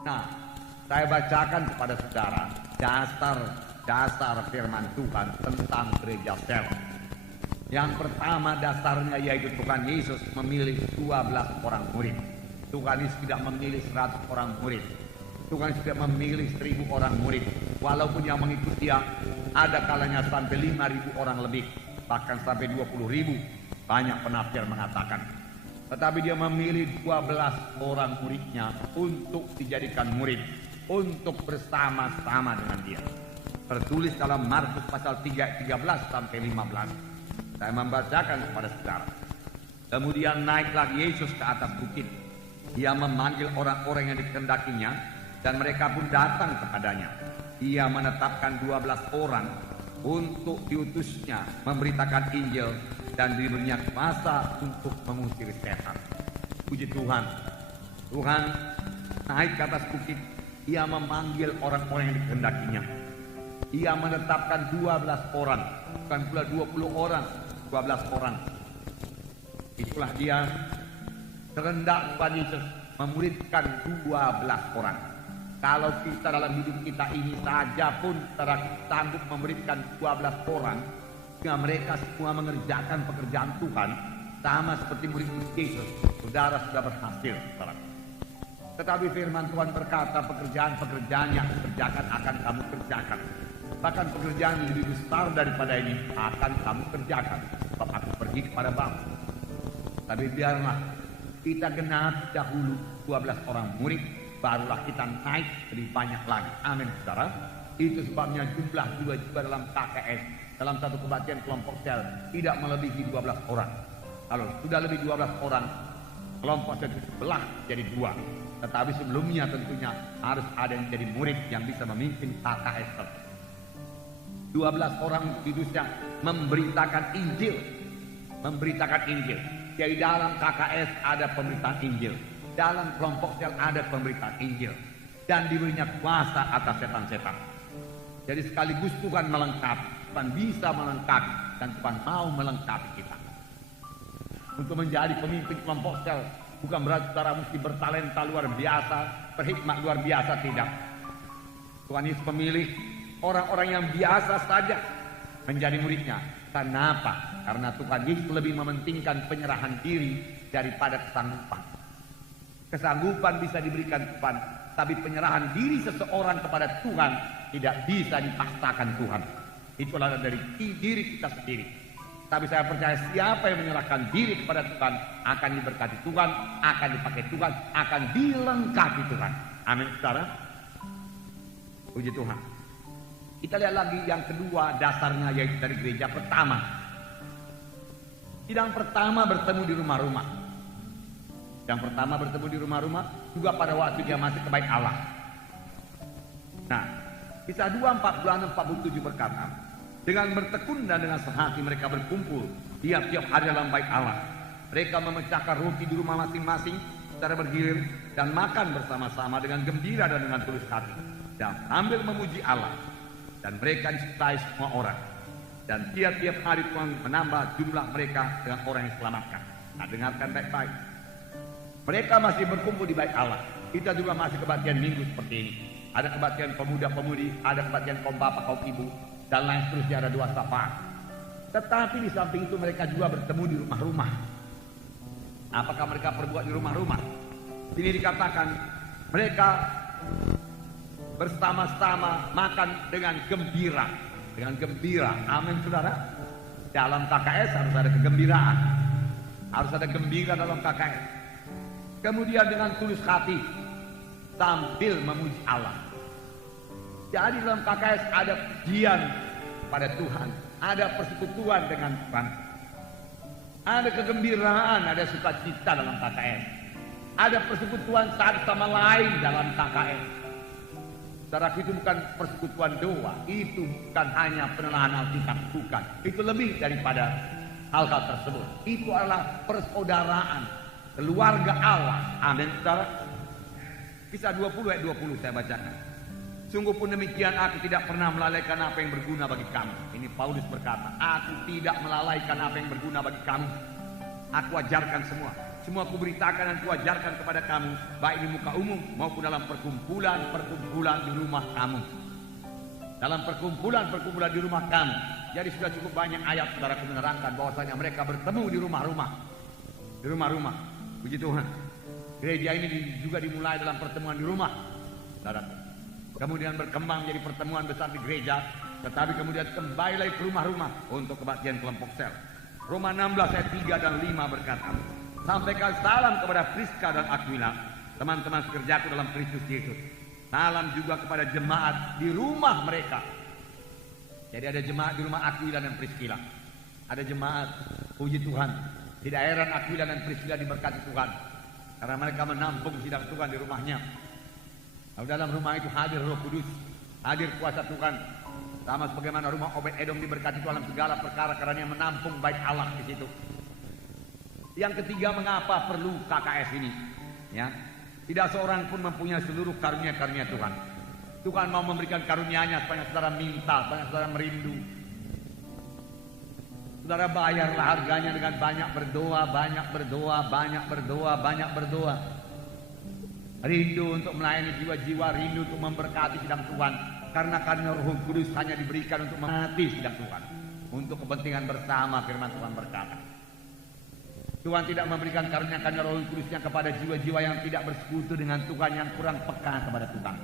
Nah, saya bacakan kepada saudara dasar firman Tuhan tentang gereja sel. Yang pertama dasarnya yaitu Tuhan Yesus memilih 12 orang murid. Tuhan Yesus tidak memilih 100 orang murid. Tuhan Yesus tidak memilih 1000 orang murid. Walaupun yang mengikuti dia ada kalanya sampai 5.000 orang lebih, bahkan sampai 20.000. Banyak penafsir mengatakan. Tetapi dia memilih 12 orang muridnya untuk dijadikan murid, untuk bersama-sama dengan dia. Tertulis dalam Markus pasal 3 13 sampai 15. Saya membacakan kepada saudara. Kemudian naiklah Yesus ke atas bukit. Dia memanggil orang-orang yang dikehendakinya, dan mereka pun datang kepadanya. Ia menetapkan 12 orang untuk diutusnya memberitakan Injil dan diberinya kuasa untuk mengusir setan. Puji Tuhan. Tuhan naik ke atas bukit. Ia memanggil orang-orang yang dikehendakinya. Ia menetapkan 12 orang, bukan pula 20 orang, 12 orang. Itulah dia kehendak Tuhan Yesus memuridkan 12 orang. Kalau kita dalam hidup kita ini saja pun sanggup memberikan 12 orang, sehingga mereka semua mengerjakan pekerjaan Tuhan sama seperti murid-murid Yesus, saudara sudah berhasil. Tetapi firman Tuhan berkata, pekerjaan-pekerjaan yang kerjakan akan kamu kerjakan. Bahkan pekerjaan yang lebih besar daripada ini akan kamu kerjakan, sebab aku pergi kepada Bapa. Tapi biarlah kita genapi dahulu 12 orang murid, barulah kita naik lebih banyak lagi. Amin, saudara. Itu sebabnya jumlah juga dalam KKS, dalam satu kebaktian kelompok sel, tidak melebihi 12 orang. Kalau sudah lebih 12 orang, kelompok sel itu sebelah jadi 2. Tetapi sebelumnya tentunya harus ada yang jadi murid yang bisa memimpin KKS. 12 orang kudusnya memberitakan Injil. Memberitakan Injil. Jadi dalam KKS ada pemberitaan Injil. Dalam kelompok sel ada pemberitaan Injil. Dan diberinya kuasa atas setan-setan. Jadi sekaligus Tuhan melengkapi. Tuhan bisa melengkapi. Dan Tuhan mau melengkapi kita. Untuk menjadi pemimpin kelompok sel, bukan berarti saudara mesti bertalenta luar biasa, berhikmat luar biasa, tidak. Tuhan Yesus memilih orang-orang yang biasa saja menjadi muridnya. Kenapa? Karena Tuhan Yesus lebih mementingkan penyerahan diri daripada kesanggupan. Kesanggupan bisa diberikan Tuhan, tapi penyerahan diri seseorang kepada Tuhan tidak bisa dipaksakan Tuhan. Itulah dari diri kita sendiri. Tapi saya percaya siapa yang menyerahkan diri kepada Tuhan akan diberkati Tuhan, akan dipakai Tuhan, akan dilengkapi Tuhan. Amin, saudara. Puji Tuhan. Kita lihat lagi yang kedua dasarnya, yaitu dari gereja pertama. Sidang pertama bertemu di rumah-rumah. Yang pertama bertemu di rumah-rumah juga pada waktu dia masih ke bait Allah. Nah, Kisah 2:46-47 berkata, dengan bertekun dan dengan sehati mereka berkumpul tiap-tiap hari dalam bait Allah. Mereka memecahkan roti di rumah masing-masing secara bergilir dan makan bersama-sama dengan gembira dan dengan tulus hati dan sambil memuji Allah. Dan mereka disukai semua orang. Dan tiap-tiap hari Tuhan menambah jumlah mereka dengan orang yang selamatkan. Nah, dengarkan baik-baik. Mereka masih berkumpul di bait Allah. Kita juga masih kebaktian minggu seperti ini. Ada kebaktian pemuda-pemudi, ada kebaktian kaum bapak, kaum ibu, dan lain seterusnya, ada 2 sapaan. Tetapi di samping itu mereka juga bertemu di rumah-rumah. Apakah mereka perbuat di rumah-rumah? Ini dikatakan mereka bersama-sama makan dengan gembira. Dengan gembira. Amin, saudara. Dalam KKS harus ada kegembiraan. Harus ada gembira dalam KKS. Kemudian dengan tulus hati sambil memuji Allah. Jadi dalam KKS ada pujian pada Tuhan, ada persekutuan dengan Tuhan, ada kegembiraan, ada sukacita dalam KKS, ada persekutuan satu sama lain dalam KKS. Saudara, itu bukan persekutuan doa, itu bukan hanya penelahan Alkitab, bukan. Itu lebih daripada hal-hal tersebut. Itu adalah persaudaraan, keluarga Allah. Amin, saudara. Kisah 20 ayat 20 saya bacakan. Sungguh pun demikian, aku tidak pernah melalaikan apa yang berguna bagi kamu. Ini Paulus berkata, aku tidak melalaikan apa yang berguna bagi kamu. Aku ajarkan semua Semua kuberitakan dan kuajarkan kepada kamu, baik di muka umum maupun dalam perkumpulan di rumah kamu. Dalam perkumpulan di rumah kamu. Jadi sudah cukup banyak ayat saudara menerangkan bahwasanya mereka bertemu di rumah-rumah. Di rumah-rumah. Puji Tuhan. Gereja ini juga dimulai dalam pertemuan di rumah. Saudara. Kemudian berkembang menjadi pertemuan besar di gereja, tetapi kemudian kembali lagi ke rumah-rumah untuk kebaktian kelompok sel. Roma 16 ayat 3 dan 5 berkata, sampaikan salam kepada Priska dan Aquila, teman-teman sekerjaku dalam Kristus Yesus. Salam juga kepada jemaat di rumah mereka. Jadi ada jemaat di rumah Aquila dan Priscilla. Ada jemaat, puji Tuhan, tidak heran Aquila dan Priscilla diberkati Tuhan, karena mereka menampung sidang Tuhan di rumahnya. Lalu dalam rumah itu hadir Roh Kudus, hadir kuasa Tuhan, sama sebagaimana rumah Obed-Edom diberkati dalam segala perkara karena dia menampung bait Allah di situ. Yang ketiga, mengapa perlu KKS ini? Ya, tidak seorang pun mempunyai seluruh karunia-karunia Tuhan. Tuhan mau memberikan karunia-Nya supaya saudara minta, supaya saudara merindu. Saudara bayarlah harganya dengan banyak berdoa, banyak berdoa, banyak berdoa, banyak berdoa. Rindu untuk melayani jiwa-jiwa, rindu untuk memberkati sidang Tuhan. Karena karunia Roh Kudus hanya diberikan untuk mengerti sidang Tuhan, untuk kepentingan bersama, firman Tuhan berkata. Tuhan tidak memberikan karunia-karunia Roh Kudusnya kepada jiwa-jiwa yang tidak bersekutu dengan Tuhan, yang kurang peka kepada Tuhan.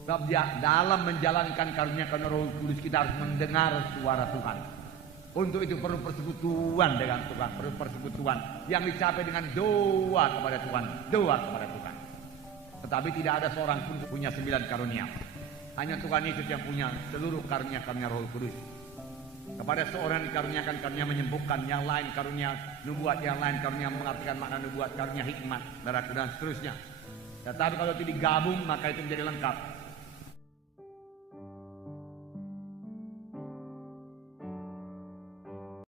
Sebab dalam menjalankan karunia-karunia Roh Kudus kita harus mendengar suara Tuhan. Untuk itu perlu persekutuan dengan Tuhan, perlu persekutuan yang dicapai dengan doa kepada Tuhan, doa kepada Tuhan. Tetapi tidak ada seorang pun punya 9 karunia. Hanya Tuhan Yesus yang punya seluruh karunia-karunia Roh Kudus. Kepada seorang dikaruniakan karunia menyembuhkan, yang lain karunia nubuat, yang lain karunia mengartikan makna nubuat, karunia hikmat, dan seterusnya. Tetapi kalau itu digabung maka itu menjadi lengkap.